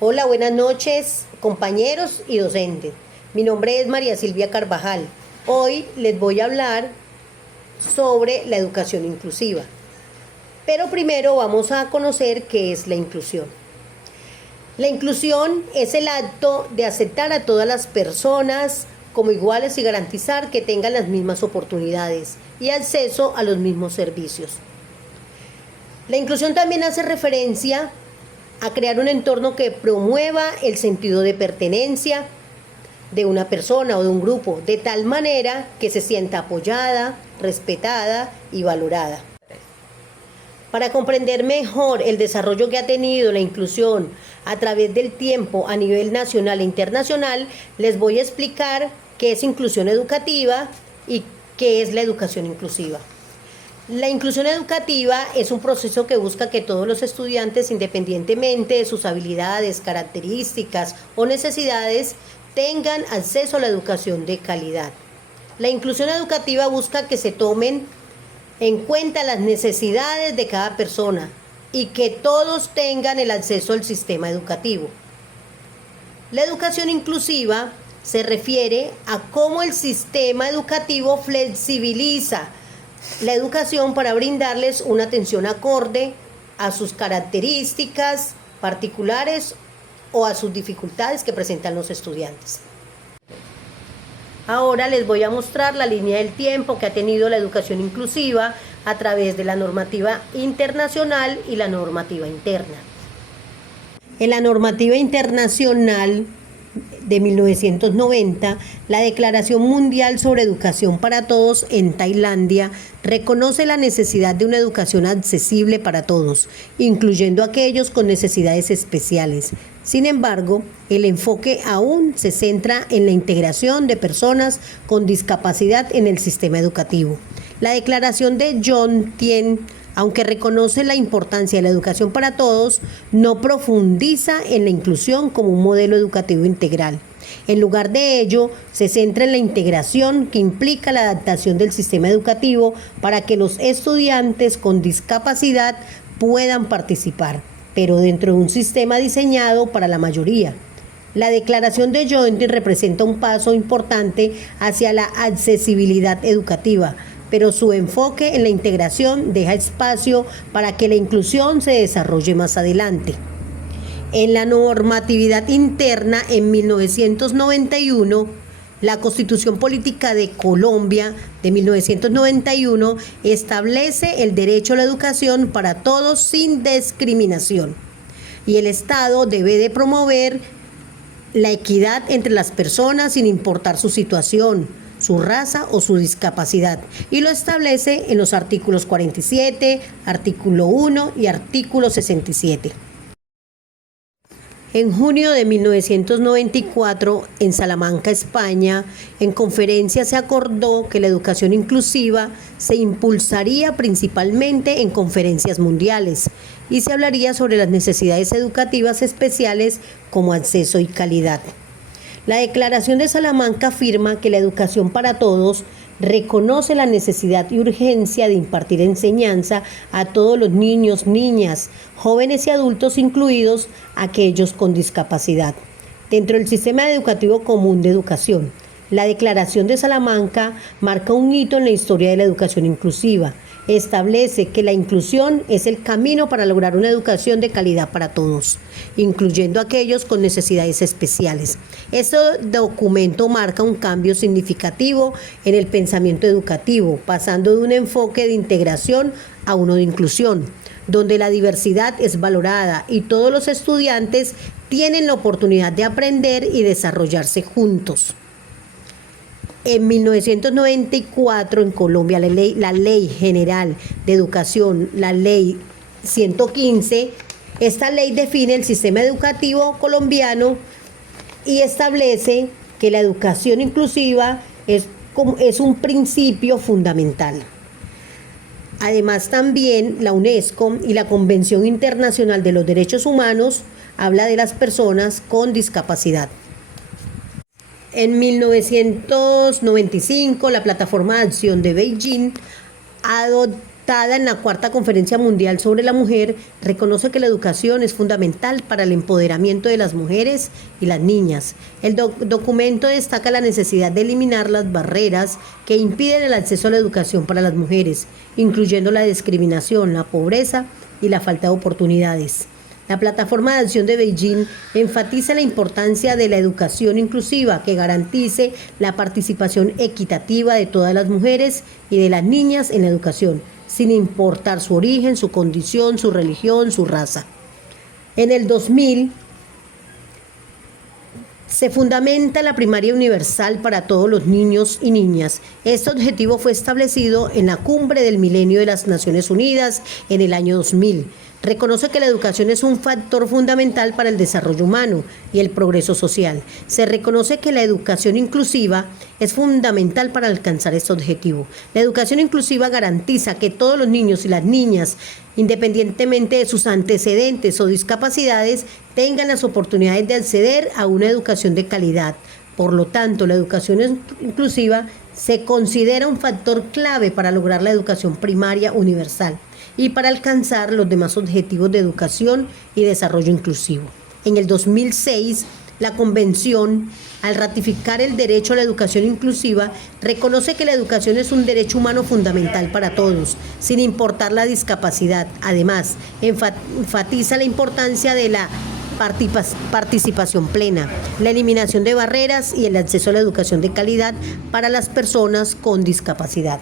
Hola, buenas noches, compañeros y docentes. Mi nombre es María Silvia Carvajal. Hoy les voy a hablar sobre la educación inclusiva. Pero primero vamos a conocer qué es la inclusión. La inclusión es el acto de aceptar a todas las personas como iguales y garantizar que tengan las mismas oportunidades y acceso a los mismos servicios. La inclusión también hace referencia a crear un entorno que promueva el sentido de pertenencia de una persona o de un grupo, de tal manera que se sienta apoyada, respetada y valorada. Para comprender mejor el desarrollo que ha tenido la inclusión a través del tiempo a nivel nacional e internacional, les voy a explicar qué es inclusión educativa y qué es la educación inclusiva. La inclusión educativa es un proceso que busca que todos los estudiantes, independientemente de sus habilidades, características o necesidades, tengan acceso a la educación de calidad. La inclusión educativa busca que se tomen en cuenta las necesidades de cada persona y que todos tengan el acceso al sistema educativo. La educación inclusiva se refiere a cómo el sistema educativo flexibiliza la educación para brindarles una atención acorde a sus características particulares o a sus dificultades que presentan los estudiantes. Ahora les voy a mostrar la línea del tiempo que ha tenido la educación inclusiva a través de la normativa internacional y la normativa interna. En la normativa internacional de 1990, la Declaración Mundial sobre Educación para Todos en Tailandia reconoce la necesidad de una educación accesible para todos, incluyendo a aquellos con necesidades especiales. Sin embargo, el enfoque aún se centra en la integración de personas con discapacidad en el sistema educativo. La declaración de John Tien, aunque reconoce la importancia de la educación para todos, no profundiza en la inclusión como un modelo educativo integral. En lugar de ello, se centra en la integración que implica la adaptación del sistema educativo para que los estudiantes con discapacidad puedan participar, pero dentro de un sistema diseñado para la mayoría. La declaración de John Tien representa un paso importante hacia la accesibilidad educativa, pero su enfoque en la integración deja espacio para que la inclusión se desarrolle más adelante. En la normatividad interna, en 1991, la Constitución Política de Colombia de 1991 establece el derecho a la educación para todos sin discriminación, y el Estado debe de promover la equidad entre las personas sin importar su situación, su raza o su discapacidad, y lo establece en los artículos 47, artículo 1 y artículo 67. En junio de 1994, en Salamanca, España, en conferencia se acordó que la educación inclusiva se impulsaría principalmente en conferencias mundiales y se hablaría sobre las necesidades educativas especiales como acceso y calidad. La Declaración de Salamanca afirma que la educación para todos reconoce la necesidad y urgencia de impartir enseñanza a todos los niños, niñas, jóvenes y adultos, incluidos aquellos con discapacidad, dentro del sistema educativo común de educación. La Declaración de Salamanca marca un hito en la historia de la educación inclusiva. Establece que la inclusión es el camino para lograr una educación de calidad para todos, incluyendo a aquellos con necesidades especiales. Este documento marca un cambio significativo en el pensamiento educativo, pasando de un enfoque de integración a uno de inclusión, donde la diversidad es valorada y todos los estudiantes tienen la oportunidad de aprender y desarrollarse juntos. En 1994, en Colombia, la Ley General de Educación, la Ley 115, esta ley define el sistema educativo colombiano y establece que la educación inclusiva es un principio fundamental. Además, también la UNESCO y la Convención Internacional de los Derechos Humanos habla de las personas con discapacidad. En 1995, la Plataforma de Acción de Beijing adoptada en la Cuarta Conferencia Mundial sobre la Mujer, reconoce que la educación es fundamental para el empoderamiento de las mujeres y las niñas. El documento destaca la necesidad de eliminar las barreras que impiden el acceso a la educación para las mujeres, incluyendo la discriminación, la pobreza y la falta de oportunidades. La Plataforma de Acción de Beijing enfatiza la importancia de la educación inclusiva que garantice la participación equitativa de todas las mujeres y de las niñas en la educación, sin importar su origen, su condición, su religión, su raza. En el 2000 se fundamenta la primaria universal para todos los niños y niñas. Este objetivo fue establecido en la Cumbre del Milenio de las Naciones Unidas en el año 2000. Reconoce que la educación es un factor fundamental para el desarrollo humano y el progreso social. Se reconoce que la educación inclusiva es fundamental para alcanzar este objetivo. La educación inclusiva garantiza que todos los niños y las niñas, independientemente de sus antecedentes o discapacidades, tengan las oportunidades de acceder a una educación de calidad. Por lo tanto, la educación inclusiva se considera un factor clave para lograr la educación primaria universal y para alcanzar los demás objetivos de educación y desarrollo inclusivo. En el 2006, la Convención, al ratificar el derecho a la educación inclusiva, reconoce que la educación es un derecho humano fundamental para todos, sin importar la discapacidad. Además, enfatiza la importancia de la participación plena, la eliminación de barreras y el acceso a la educación de calidad para las personas con discapacidad.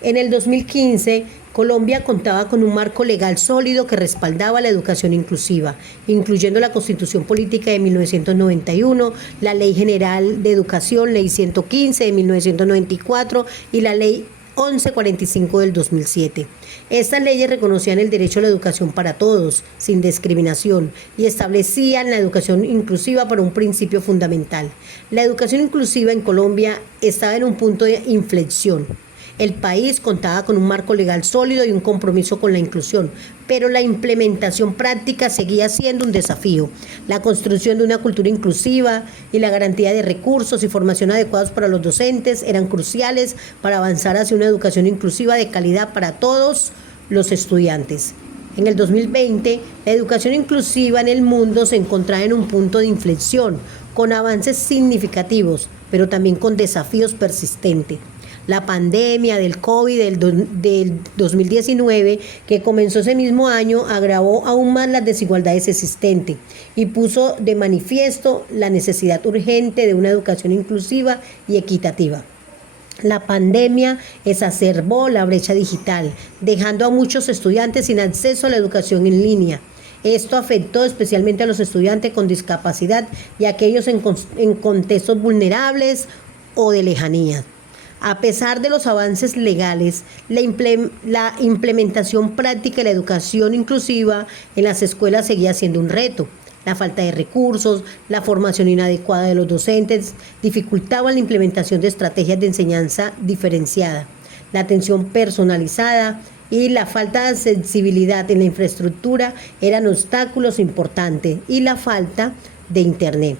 En el 2015, Colombia contaba con un marco legal sólido que respaldaba la educación inclusiva, incluyendo la Constitución Política de 1991, la Ley General de Educación, Ley 115 de 1994 y la Ley 1145 del 2007. Estas leyes reconocían el derecho a la educación para todos, sin discriminación, y establecían la educación inclusiva para un principio fundamental. La educación inclusiva en Colombia estaba en un punto de inflexión. El país contaba con un marco legal sólido y un compromiso con la inclusión, pero la implementación práctica seguía siendo un desafío. La construcción de una cultura inclusiva y la garantía de recursos y formación adecuados para los docentes eran cruciales para avanzar hacia una educación inclusiva de calidad para todos los estudiantes. En el 2020, la educación inclusiva en el mundo se encontraba en un punto de inflexión, con avances significativos, pero también con desafíos persistentes. La pandemia del COVID del 2019, que comenzó ese mismo año, agravó aún más las desigualdades existentes y puso de manifiesto la necesidad urgente de una educación inclusiva y equitativa. La pandemia exacerbó la brecha digital, dejando a muchos estudiantes sin acceso a la educación en línea. Esto afectó especialmente a los estudiantes con discapacidad y a aquellos en contextos vulnerables o de lejanía. A pesar de los avances legales, la implementación práctica de la educación inclusiva en las escuelas seguía siendo un reto. La falta de recursos, la formación inadecuada de los docentes dificultaban la implementación de estrategias de enseñanza diferenciada. La atención personalizada y la falta de accesibilidad en la infraestructura eran obstáculos importantes, y la falta de Internet.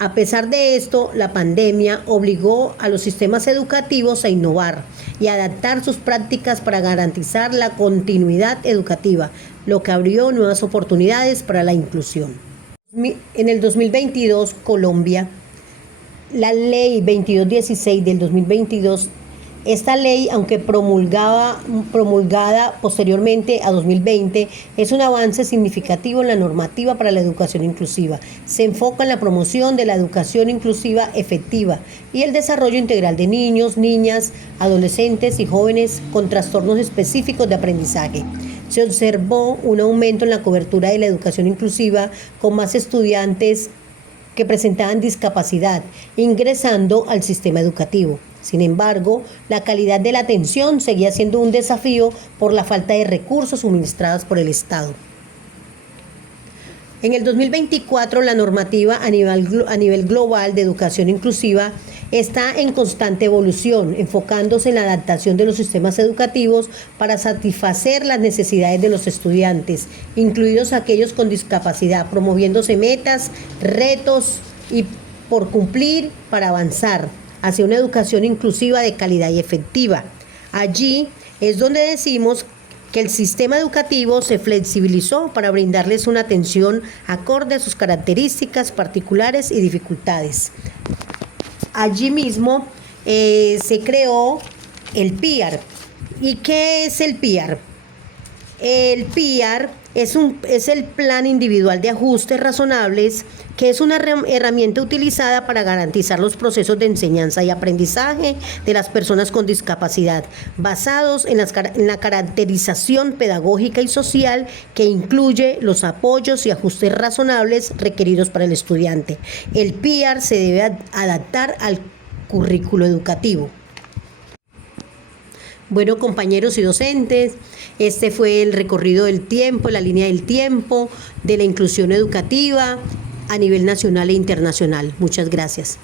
A pesar de esto, la pandemia obligó a los sistemas educativos a innovar y adaptar sus prácticas para garantizar la continuidad educativa, lo que abrió nuevas oportunidades para la inclusión. En el 2022, Colombia, la Ley 2216 del 2022, esta ley, aunque promulgada posteriormente a 2020, es un avance significativo en la normativa para la educación inclusiva. Se enfoca en la promoción de la educación inclusiva efectiva y el desarrollo integral de niños, niñas, adolescentes y jóvenes con trastornos específicos de aprendizaje. Se observó un aumento en la cobertura de la educación inclusiva, con más estudiantes que presentaban discapacidad ingresando al sistema educativo. Sin embargo, la calidad de la atención seguía siendo un desafío por la falta de recursos suministrados por el Estado. En el 2024, la normativa a nivel global de educación inclusiva está en constante evolución, enfocándose en la adaptación de los sistemas educativos para satisfacer las necesidades de los estudiantes, incluidos aquellos con discapacidad, promoviéndose metas, retos y por cumplir para avanzar hacia una educación inclusiva de calidad y efectiva. Allí es donde decimos que el sistema educativo se flexibilizó para brindarles una atención acorde a sus características particulares y dificultades. Allí mismo se creó el PIAR. ¿Y qué es el PIAR? El PIAR es el Plan Individual de Ajustes Razonables, que es una herramienta utilizada para garantizar los procesos de enseñanza y aprendizaje de las personas con discapacidad, basados en la caracterización pedagógica y social que incluye los apoyos y ajustes razonables requeridos para el estudiante. El PIAR se debe adaptar al currículo educativo. Bueno, compañeros y docentes, este fue el recorrido del tiempo, la línea del tiempo de la inclusión educativa a nivel nacional e internacional. Muchas gracias.